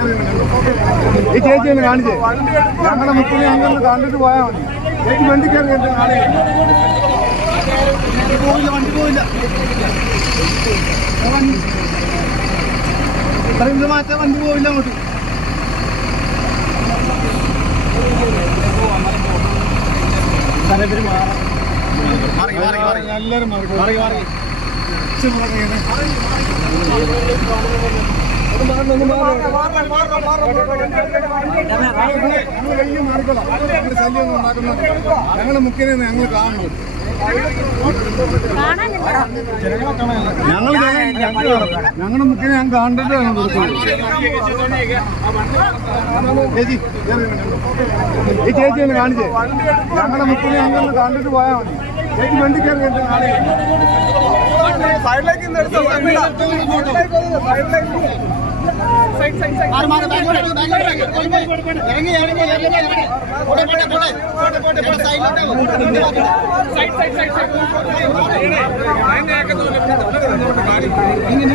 ഈ ചേച്ചി ഒന്ന് കാണിച്ചേ. ഞങ്ങളുടെ മുക്കിനെ അങ്ങനെ കണ്ടിട്ട് പോയാൽ മതി. ചേച്ചി വണ്ടി കയറി എന്റെ പോയില്ല വണ്ടി പോയില്ല ഇത്രയും മാറ്റാൻ വണ്ടി പോയില്ല അങ്ങോട്ട് എല്ലാവരും മാറി മാറി. ഞങ്ങൾ മുക്കിനെ ഞങ്ങൾ കാണുന്നു ഞങ്ങൾ ഞങ്ങളുടെ മുക്കിനെ ഞാൻ കണ്ടിട്ട് ഞങ്ങൾ കൊടുക്കുന്നത് ചേച്ചി ചേച്ചി ഒന്ന് കാണിച്ചേ ഞങ്ങളുടെ മുക്കിനെ ഞങ്ങൾ കണ്ടിട്ട് പോയാൽ മതി ചേച്ചി വണ്ടി കയറി കാണില്ല സൈഡിലേക്ക് ഇറങ്ങി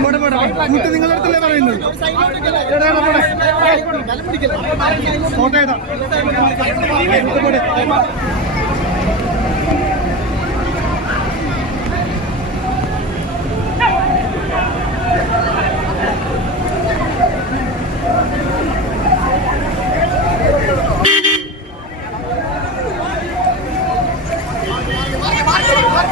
പോട്ടെ കൂട്ടി നിങ്ങളുടെ അടുത്തല്ലേ പറയുന്നത് കോട്ടയത്താ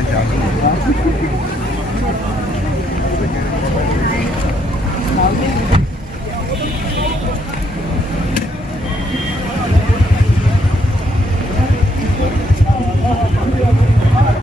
Né, tchau, tchau.